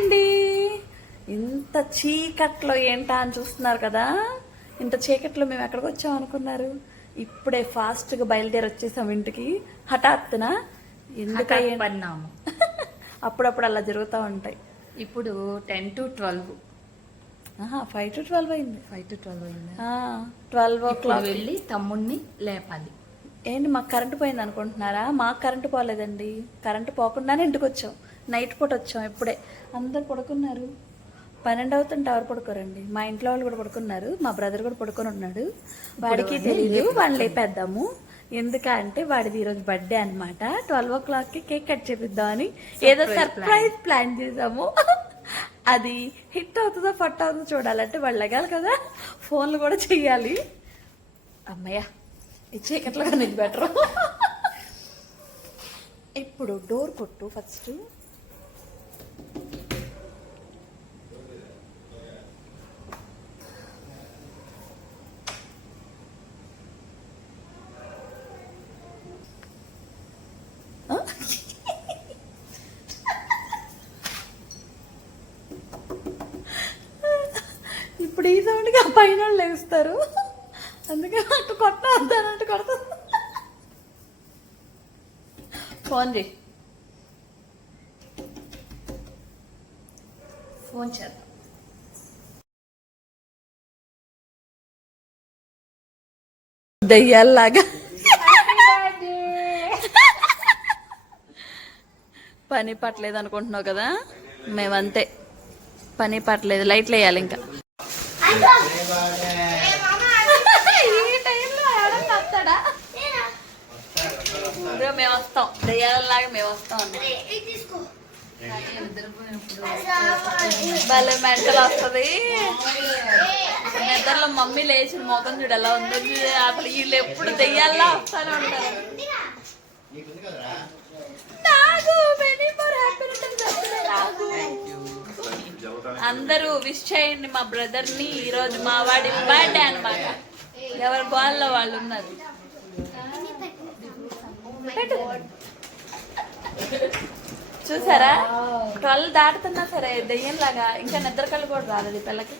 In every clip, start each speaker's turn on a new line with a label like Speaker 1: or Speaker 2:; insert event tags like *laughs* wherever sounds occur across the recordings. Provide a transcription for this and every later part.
Speaker 1: అండి. ఇంత చీకట్లో ఏంటా అని చూస్తున్నారు కదా? ఇంత చీకట్లో మేము ఎక్కడికి వచ్చాం అనుకున్నారు? ఇప్పుడే ఫాస్ట్గా బయలుదేరి వచ్చేసాం ఇంటికి. హఠాత్తున
Speaker 2: పరిణామం *laughs*
Speaker 1: అప్పుడప్పుడు అలా జరుగుతూ ఉంటాయి.
Speaker 2: ఇప్పుడు ten to twelve.
Speaker 1: Five to twelve అయింది.
Speaker 2: ఫైవ్ టు ట్వెల్వ్ అయింది?
Speaker 1: ట్వెల్వ్ ఓ క్లాక్
Speaker 2: వెళ్ళి తమ్ముడిని లేపాలి.
Speaker 1: ఏంటి మాకు కరెంటు పోయింది అనుకుంటున్నారా మాకు కరెంటు పోలేదండి. కరెంటు పోకుండానే ఇంటికి వచ్చాం. నైట్ పూట వచ్చాం ఇప్పుడే. అందరు పడుకున్నారు. పన్నెండు అవుతుంటే ఎవరు పడుకోరండి. మా ఇంట్లో వాళ్ళు కూడా పడుకున్నారు. మా బ్రదర్ కూడా పడుకొని ఉన్నాడు. వాడికి తెలియదు వాడిని లేపేద్దాము. ఎందుకంటే వాడిది ఈరోజు బర్త్డే అనమాట ట్వెల్వ్ ఓ క్లాక్కి కేక్ కట్ చేపిద్దామని ఏదో సర్ప్రైజ్ ప్లాన్ చేసాము అది హిట్ అవుతుందో ఫట్ అవుతుందో చూడాలంటే వాళ్ళు లగాలి కదా. ఫోన్లు కూడా చెయ్యాలి. అమ్మయ్య ఈ చీకట్లో కానీ ఇది బెటర్ *laughs* ఇప్పుడు డోర్ కొట్టు ఫస్ట్ ఇప్పుడు ఈ సౌండ్కి ఆ పైన వాళ్ళు లేస్తారు. అందుకే అటు కొట్ట వద్దానంటే కొడతా. ఫోన్ చేయి.
Speaker 2: ఫోన్ చేద్దాం.
Speaker 1: దయ్యాల్లాగా. పని పట్టలేదు అనుకుంటున్నావు కదా? మేమంతే. పని పట్టలేదు. లైట్లు వేయాలి ఇంకా. మేము వస్తాం దయ్యాలలాగా మేము వస్తాం భలే మెంటలు వస్తుంది నిద్రలో మమ్మీ లేచిన ముఖం చూడు ఎలా ఉందో అసలు వీళ్ళు ఎప్పుడు దెయ్యాల్లా వస్తానే ఉంటారు నాగు many అందరూ విష్ చేయండి మా బ్రదర్ని ఈ రోజు మా వాడి బర్త్డే అన్నమాట. ఎవరి బాల్లో వాళ్ళు ఉన్నారు. చూసారా? ట్వెల్వ్ దాటుతున్నా సరే దెయ్యంలాగా. ఇంకా నిద్ర కళ్ళు కూడా రాలేదు పిల్లకి.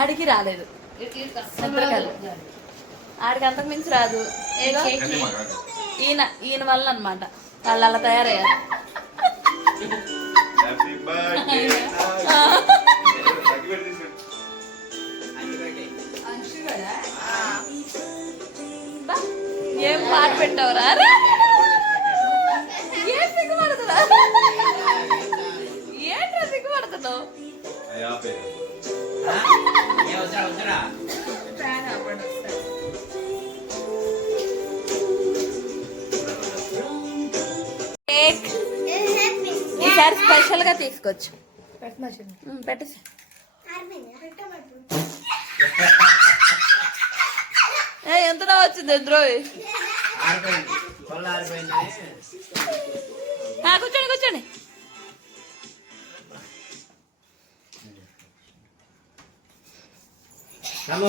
Speaker 1: ఆడికి రాలేదు. ఆడికి అంతకు మించి రాదు. ఏదో ఈయన ఈయన వల్ల అనమాట వాళ్ళు అలా తయారయ్యారు ఏం పాట పెట్టావురా. ఏం సిగ్గుపడుతున్నా ఏంట్రా సిగ్గుపడుతున్నావు?
Speaker 3: ఏ వద్దురా
Speaker 1: ఈసారి స్పెషల్గా తీసుకోవచ్చు. ఉమ్, పెట్టేసి ఎంత వచ్చింది ద్రోవి
Speaker 3: ఆరిపోయింది
Speaker 1: కూర్చోండి కూర్చోండి.
Speaker 3: నమ్ము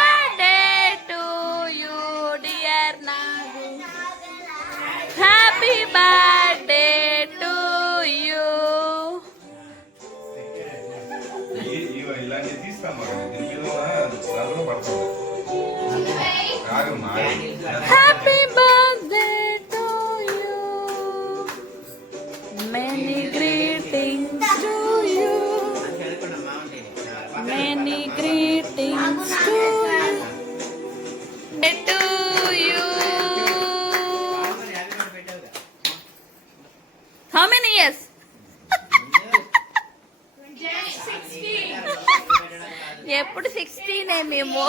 Speaker 1: ఎప్పుడు సిక్స్టీనే మేము?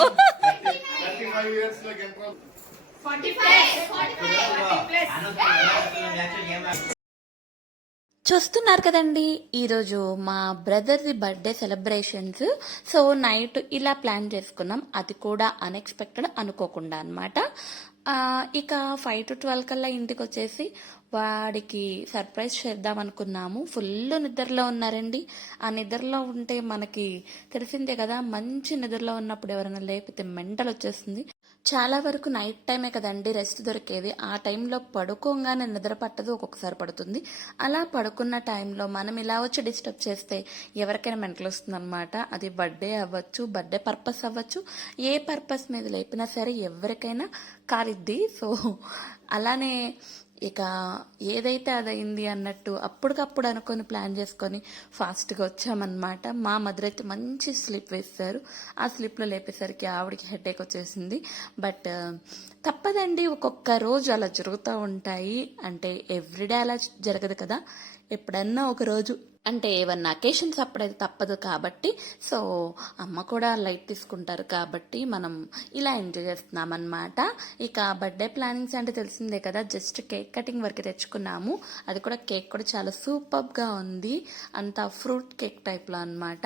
Speaker 1: చూస్తున్నారు కదండి ఈరోజు మా బ్రదర్ది బర్త్డే సెలబ్రేషన్స్. సో నైట్ ఇలా ప్లాన్ చేసుకున్నాం. అది కూడా అన్ఎక్స్పెక్టెడ్ అనుకోకుండా అనమాట ఇక ఫైవ్ టు ట్వెల్వ్ కల్లా ఇంటికి వచ్చేసి వాడికి సర్ప్రైజ్ చేద్దాం అనుకున్నాము. ఫుల్ నిద్రలో ఉన్నారండి. ఆ నిద్రలో ఉంటే మనకి తెలిసిందే కదా మంచి నిద్రలో ఉన్నప్పుడు ఎవరైనా లేకపోతే మెంటల్ వచ్చేస్తుంది చాలా వరకు నైట్ టైమే కదండి రెస్ట్ దొరికేది. ఆ టైంలో పడుకోగానే నిద్ర పట్టదు ఒక్కొక్కసారి పడుతుంది. అలా పడుకున్న టైంలో మనం ఇలా వచ్చి డిస్టర్బ్ చేస్తే ఎవరికైనా మెంటల్ వస్తుంది అనమాట అది బర్త్డే అవ్వచ్చు బర్త్డే పర్పస్ అవ్వచ్చు ఏ పర్పస్ మీద లేపినా సరే ఎవరికైనా కాలిద్ది. సో అలానే ఇక ఏదైతే అదైంది అన్నట్టు అప్పటికప్పుడు అనుకొని ప్లాన్ చేసుకొని ఫాస్ట్గా వచ్చామన్నమాట. మా మదర్ అయితే మంచి స్లిప్ వేస్తారు. ఆ స్లిప్లో లేపేసరికి ఆవిడకి హెడేక్ వచ్చేసింది. బట్ తప్పదండి ఒక్కొక్క రోజు అలా జరుగుతూ ఉంటాయి. అంటే ఎవ్రీడే అలా జరగదు కదా. ఎప్పుడన్నా ఒకరోజు అంటే ఏమన్నా అకేషన్స్ అప్పుడైతే తప్పదు కాబట్టి సో అమ్మ కూడా లైట్ తీసుకుంటారు కాబట్టి మనం ఇలా ఎంజాయ్ చేస్తున్నాం అనమాట ఇక బర్త్డే ప్లానింగ్స్ అంటే తెలిసిందే కదా జస్ట్ కేక్ కటింగ్ వరకు తెచ్చుకున్నాము. అది కూడా కేక్ కూడా చాలా సూపర్గా ఉంది. అంత ఫ్రూట్ కేక్ టైప్లో అనమాట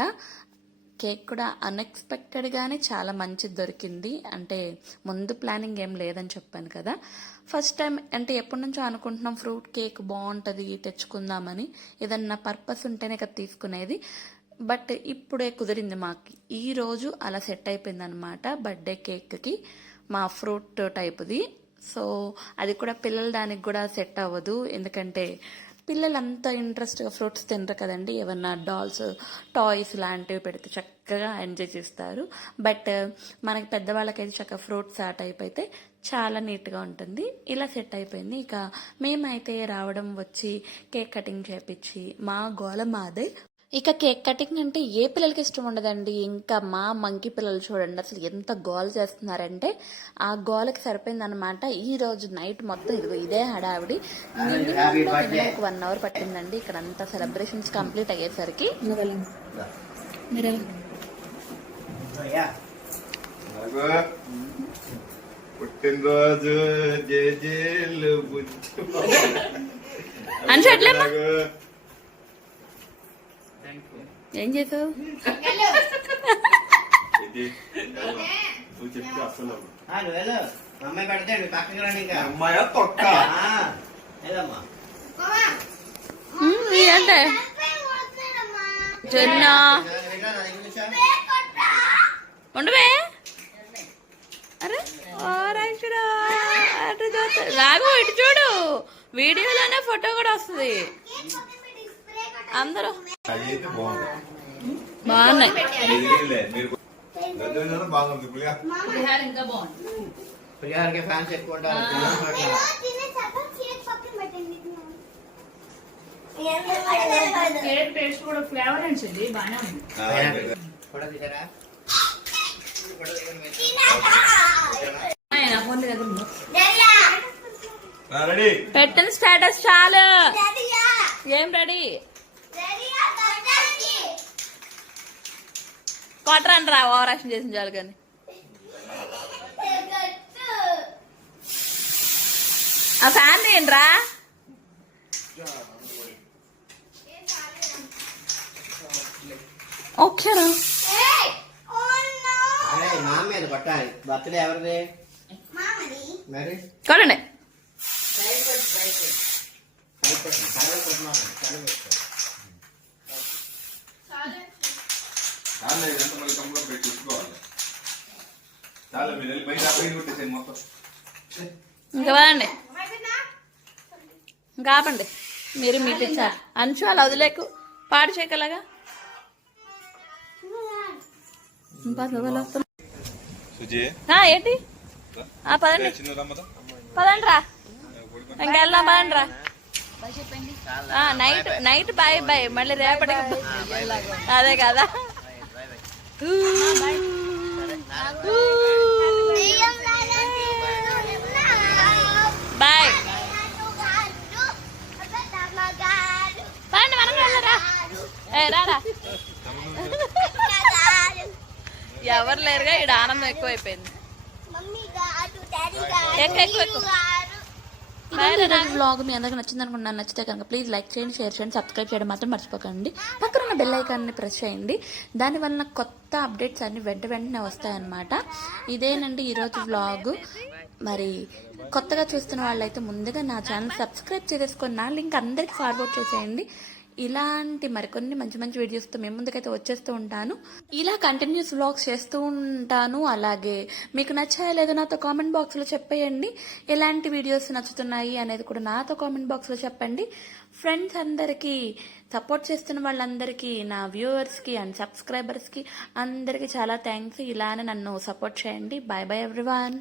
Speaker 1: కేక్ కూడా అన్ఎక్స్పెక్టెడ్గానే చాలా మంచిది దొరికింది. అంటే ముందు ప్లానింగ్ ఏం లేదని చెప్పాను కదా. ఫస్ట్ టైం అంటే ఎప్పటి నుంచో అనుకుంటున్నాం ఫ్రూట్ కేక్ బాగుంటుంది తెచ్చుకుందామని. ఏదన్నా పర్పస్ ఉంటేనే కదా తీసుకునేది. బట్ ఇప్పుడే కుదిరింది మాకు. ఈరోజు అలా సెట్ అయిపోయింది అనమాట బర్త్డే కేక్కి మా ఫ్రూట్ టైప్ది సో అది కూడా పిల్లల దానికి కూడా సెట్ అవ్వదు. ఎందుకంటే పిల్లలు అంత ఇంట్రెస్ట్గా ఫ్రూట్స్ తినరు కదండి. ఏమన్నా డాల్స్ టాయ్స్ లాంటివి పెడితే చక్కగా ఎంజాయ్ చేస్తారు. బట్ మనకి పెద్దవాళ్ళకైతే చక్కగా ఫ్రూట్స్ ఆ టైప్ అయితే చాలా నీట్గా ఉంటుంది. ఇలా సెట్ అయిపోయింది. ఇక మేమైతే రావడం వచ్చి కేక్ కటింగ్ చేపించి మా గోల మాదే ఇక కేక్ కటింగ్ అంటే ఏ పిల్లలకి ఇష్టం ఉండదండి. ఇంకా మా మంకీ పిల్లలు చూడండి అసలు ఎంత గోల్ చేస్తున్నారంటే ఆ గోలకి సరిపోయిందనమాట ఈ రోజు నైట్ మొత్తం ఇదిగో ఇదే హడావిడి. ఒక వన్ అవర్ పట్టిందండి. ఇక్కడ అంతా సెలబ్రేషన్స్ కంప్లీట్ అయ్యేసరికి.
Speaker 4: పుట్టినరోజు
Speaker 1: ఏం చేసావు
Speaker 3: అమ్మాయి పెడితే పక్కకి రండి ఇంకా.
Speaker 4: అమ్మాయ తొక్క?
Speaker 3: వెళ్ళమ్మా.
Speaker 1: అంటే జొన్న. ఉండవే. అరే రాగు ఇటు చూడు. వీడియోలోనే ఫోటో కూడా వస్తుంది. అందరూ బాగున్నాయి.
Speaker 3: పులిహోరకి ఫ్యాన్స్ ఎక్కువ ఉంటారు
Speaker 2: టేస్ట్ కూడా ఫ్లేవర్ బాగానే ఉంది.
Speaker 1: పెట్టిన స్టేటస్ చాలు. ఏం రెడీ? కొట్టరండి రా ఓవరాక్షన్ చేసిన చాలు కానీ. ఆ ఫ్యాన్ ఏంట్రా ఓకేరా.
Speaker 3: బర్త్డే ఎవరిది? మరి?
Speaker 1: కొట్టండి ఇంకా పదండి. ఇంకా ఆపండి. మీరు మీకు ఇచ్చారు అంచు అలా వదిలేకు. పాడు చేయగలగా
Speaker 4: సుజీ.
Speaker 1: ఏంటి? ఆ పదండి. పదండి రా ఇంకా వెళ్దాం పదండి రా ఆ, నైట్ నైట్ బాయ్ బాయ్. మళ్ళీ రేపటికి అదే కదా ఊ. ఊ. బాయ్ పదండి మనం వెళ్ళరా ఏ రారా ఎవరు లేరుగా ఇక్కడ ఆనందం ఎక్కువైపోయింది. ఎక్కువ, ఎక్కువ, ఎక్కువ. వ్లాగ్ మీ అందరికి నచ్చింది అనుకుంటున్నాను నచ్చితే కనుక ప్లీజ్ లైక్ చేయండి షేర్ చేయండి సబ్స్క్రైబ్ చేయడం మాత్రం మర్చిపోకండి. పక్కన ఉన్న బెల్ ఐకాన్ని ప్రెస్ చేయండి. దానివల్ల కొత్త అప్డేట్స్ అన్ని వెంట వెంటనే వస్తాయన్నమాట. ఇదేనండి ఈరోజు వ్లాగ్ మరి కొత్తగా చూస్తున్న వాళ్ళైతే ముందుగా నా ఛానల్ సబ్స్క్రైబ్ చేసేసుకొని నా లింక్ అందరికి ఫార్వర్డ్ చేసేయండి. ఇలాంటి మరికొన్ని మంచి మంచి వీడియోస్తో మేము ముందుకైతే వచ్చేస్తూ ఉంటాను. ఇలా కంటిన్యూస్ వ్లాగ్స్ చేస్తూ ఉంటాను. అలాగే మీకు నచ్చాయో లేదో నాతో కామెంట్ బాక్స్లో చెప్పేయండి. ఎలాంటి వీడియోస్ నచ్చుతున్నాయి అనేది కూడా నాతో కామెంట్ బాక్స్లో చెప్పండి. ఫ్రెండ్స్ అందరికీ సపోర్ట్ చేస్తున్న వాళ్ళందరికీ నా వ్యూవర్స్కి అండ్ సబ్స్క్రైబర్స్కి అందరికీ చాలా థ్యాంక్స్ ఇలానే నన్ను సపోర్ట్ చేయండి. Bye bye everyone